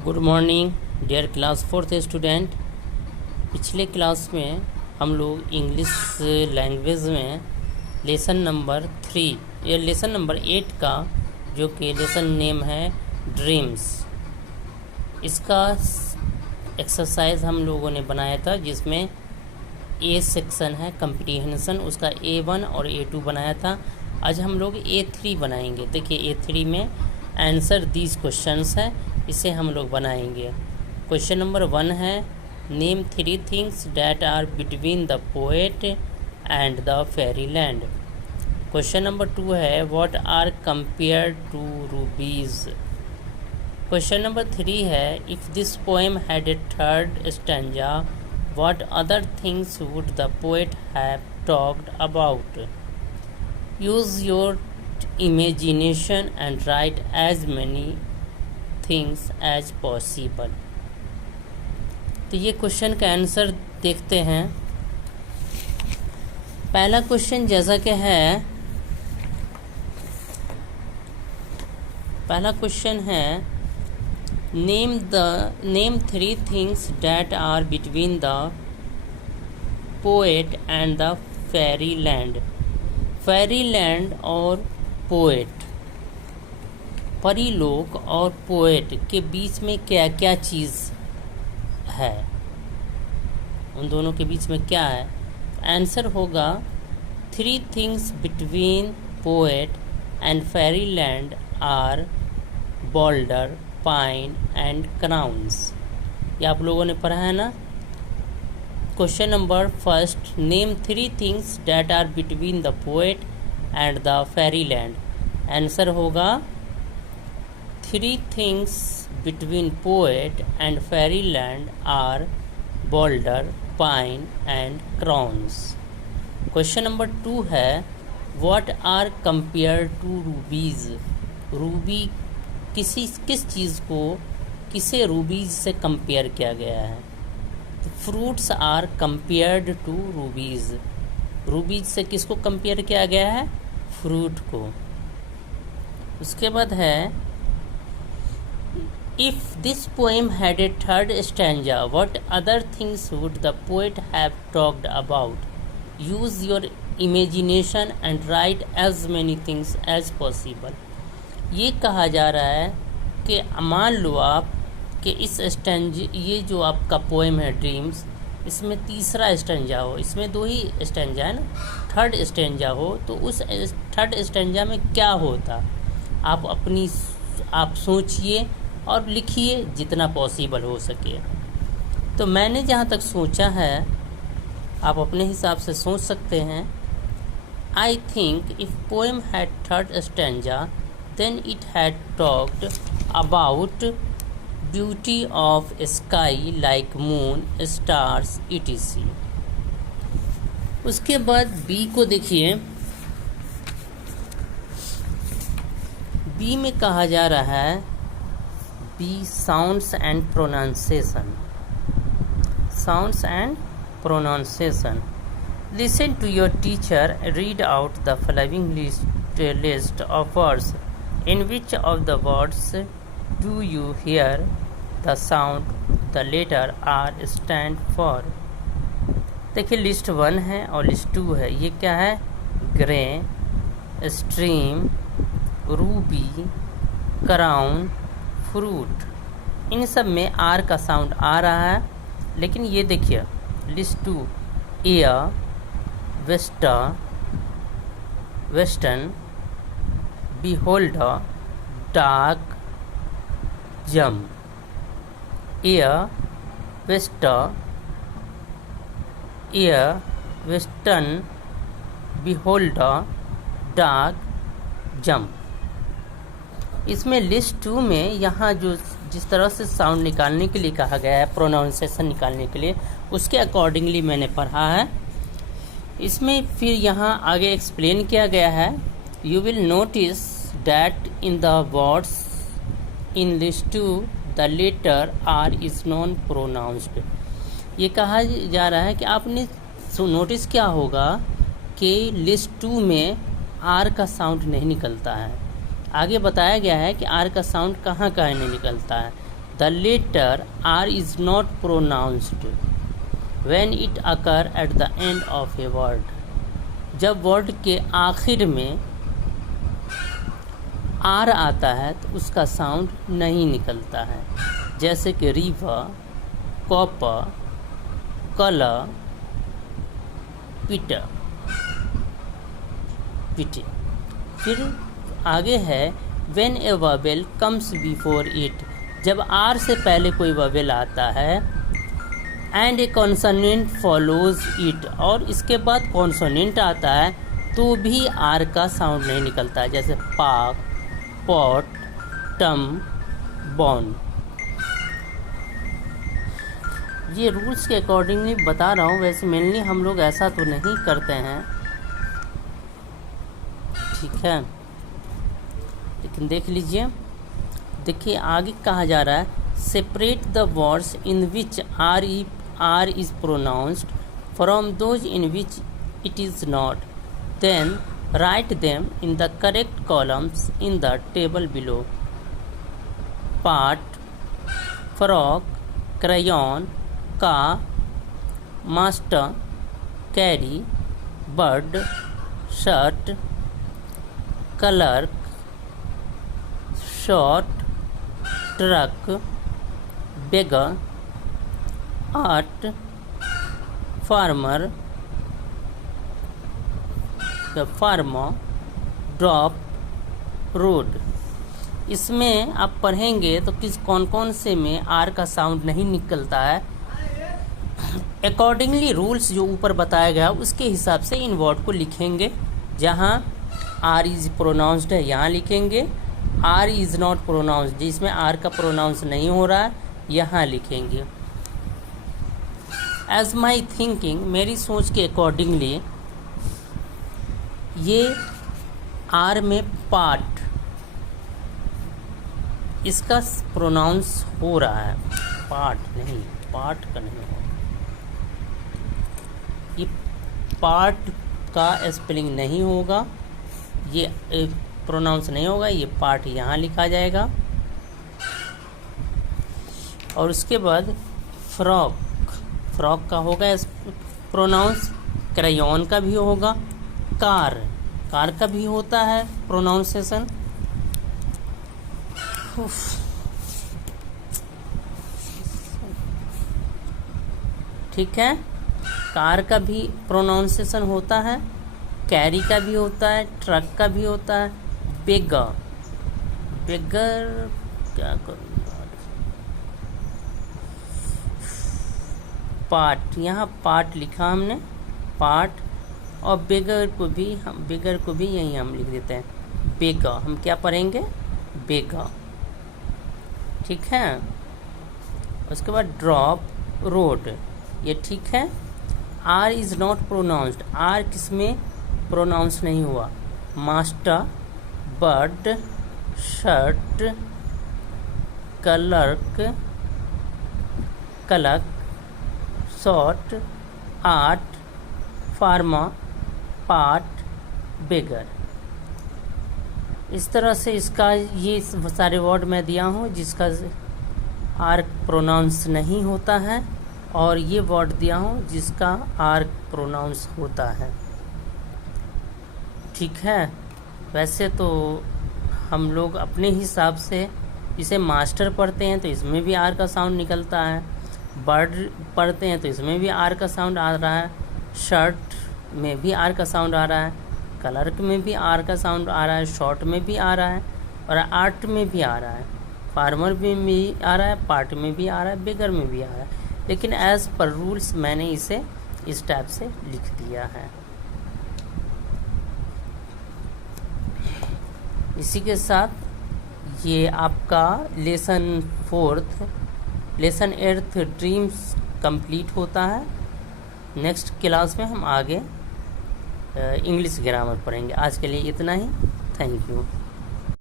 Good morning dear class fourth student. पिछले class में हम लोग इंग्लिश लैंग्वेज में लेसन नंबर 3 या लेसन नंबर 8 का जो कि लेसन नेम है ड्रीम्स, इसका एक्सरसाइज हम लोगों ने बनाया था, जिसमें ए सेक्शन है कम्प्रीहेंशन, उसका A1 और A2 बनाया था। आज हम लोग A3 बनाएंगे। देखिए A3 में आंसर दीज क्वेश्चंस है, इसे हम लोग बनाएंगे। क्वेश्चन नंबर 1 है name 3 things that are between the poet and the fairy land. Question number 2 है what are compare to rubies. Question number 3 है if this poem had a third stanza what other things would the poet have talked about. Use your imagination and write as many things as possible। तो ये question का answer देखते हैं। पहला question जैसा कि है, पहला क्वेश्चन है name 3 things that are between the poet and the fairy land. Fairy land और पोएट, परीलोक और पोएट के बीच में क्या क्या चीज़ है, उन दोनों के बीच में क्या है। आंसर होगा 3 things between poet and fairy land are boulder, pine and crowns. ये आप लोगों ने पढ़ा है ना। Question number first name 3 things that are between the poet and the fairy land. Answer होगा 3 things between poet and fairy land are boulder, pine and crowns. Question number 2 है what are compare to rubies. Ruby किस चीज़ को किसे रूबीज से compare किया गया है। Fruits are compared to rubies. Rubies से किसको कंपेयर किया गया है? फ्रूट को। उसके बाद है if this poem had a third stanza what other things would the poet have talked about. Use your imagination and write as many things as possible. ये कहा जा रहा है कि मान लो आप कि इस ये जो आपका पोएम है ड्रीम्स, इसमें तीसरा स्टैंजा हो, इसमें 2 ही स्टैंजा है ना, थर्ड स्टैंजा हो, तो उस थर्ड स्टैंजा में क्या होता आप सोचिए और लिखिए जितना पॉसिबल हो सके। तो मैंने जहाँ तक सोचा है, आप अपने हिसाब से सोच सकते हैं। I think if poem had third stanza then it had talked about beauty of sky like moon, stars etc। उसके बाद बी को देखिए। बी में कहा जा रहा है B sounds and pronunciation. Sounds and pronunciation. Listen to your teacher read out the following list of words in which of the words do you hear the sound the letter R stand for। देखिए list 1 है और list 2 है। ये क्या है? Grey, stream, ruby, crown, fruit. इन सब में R का साउंड आ रहा है, लेकिन ये देखिए list 2 air, western, beholder, dark, जम। एयर वेस्टर्न, बिहोल्डर, डार्क, जम। इसमें लिस्ट 2 में यहाँ जो जिस तरह से साउंड निकालने के लिए कहा गया है, प्रोनाउंसिएशन निकालने के लिए, उसके अकॉर्डिंगली मैंने पढ़ा है। इसमें फिर यहाँ आगे एक्सप्लेन किया गया है you will notice that in the words in list 2 the letter R is non pronounced. ये कहा जा रहा है कि आपने नोटिस क्या होगा कि लिस्ट 2 में R का साउंड नहीं निकलता है। आगे बताया गया है कि R का साउंड कहाँ कहाँ नहीं निकलता है। The letter R is not pronounced when it occur at the end of a word. जब वर्ड के आखिर में आर आता है तो उसका साउंड नहीं निकलता है, जैसे कि रिवर, कॉपर, कलर, पीटर, पिटे। फिर आगे है when A vowel comes before it. जब आर से पहले कोई ववेल आता है and A consonant follows it, और इसके बाद कॉन्सोनेंट आता है तो भी आर का साउंड नहीं निकलता है, जैसे पाक, पॉट, टम, बॉन। ये रूल्स के अकॉर्डिंगली बता रहा हूँ, वैसे मेनली हम लोग ऐसा तो नहीं करते हैं, ठीक है, लेकिन देख लीजिए। देखिए आगे कहा जा रहा है separate the words in which R is pronounced from those in which it is not, then write them in the correct columns in the table below. Part, frock, crayon, car, master, carry, bird, shirt, clerk, shot, truck, beggar, art, farmer, drop, road. इसमें आप पढ़ेंगे तो कौन कौन से में are का sound नहीं निकलता है, अकॉर्डिंगली रूल्स जो ऊपर बताया गया उसके हिसाब से इन वर्ड को लिखेंगे। जहाँ आर इज प्रोनाउंस्ड है यहाँ लिखेंगे, आर इज नॉट प्रोनाउंस्ड जिसमें आर का प्रोनाउंस नहीं हो रहा है यहाँ लिखेंगे। एज माई थिंकिंग, मेरी सोच के अकॉर्डिंगली ये आर में पार्ट इसका प्रोनाउंस हो रहा है, पार्ट नहीं, पार्ट का नहीं हो, ये पार्ट का स्पेलिंग नहीं होगा, ये प्रोनाउंस नहीं होगा, ये पार्ट यहाँ लिखा जाएगा। और उसके बाद फ्रॉक, फ्रॉक का होगा प्रोनाउंस, क्रेयॉन का भी होगा, कार, कार का भी होता है प्रोनाउंसिएशन। ठीक है, कार का भी प्रोनाउंसिएशन होता है, कैरी का भी होता है, ट्रक का भी होता है, बेगर, बेगर क्या करूँगा, पार्ट, यहाँ पार्ट लिखा हमने, पार्ट, और बेगर को भी यहीं हम लिख देते हैं, बेगा। हम क्या पढ़ेंगे, बेगा, ठीक है। उसके बाद ड्रॉप, रोड, ये ठीक है। R is not pronounced, R किसमें प्रोनाउंस नहीं हुआ, master, bird, shirt, clerk, shot, art, farmer, part, beggar. इस तरह से इसका ये सारे वर्ड मैं दिया हूँ जिसका आर प्रोनाउंस नहीं होता है, और ये वर्ड दिया हूँ जिसका आर प्रोनाउंस होता है, ठीक है। वैसे तो हम लोग अपने हिसाब से इसे मास्टर पढ़ते हैं तो इसमें भी आर का साउंड निकलता है, बर्ड पढ़ते हैं तो इसमें भी आर का साउंड आ रहा है, शर्ट में भी आर का साउंड आ रहा है, क्लर्क में भी आर का साउंड आ रहा है, शॉर्ट में भी आ रहा है, और आर्ट में भी आ रहा है, फार्मर में भी आ रहा है, पार्ट में भी आ रहा है, बेगर में भी आ रहा है। लेकिन एज़ पर रूल्स मैंने इसे इस टाइप से लिख दिया है। इसी के साथ ये आपका लेसन 8 ड्रीम्स कंप्लीट होता है। नेक्स्ट क्लास में हम आगे इंग्लिश ग्रामर पढ़ेंगे। आज के लिए इतना ही। Thank you.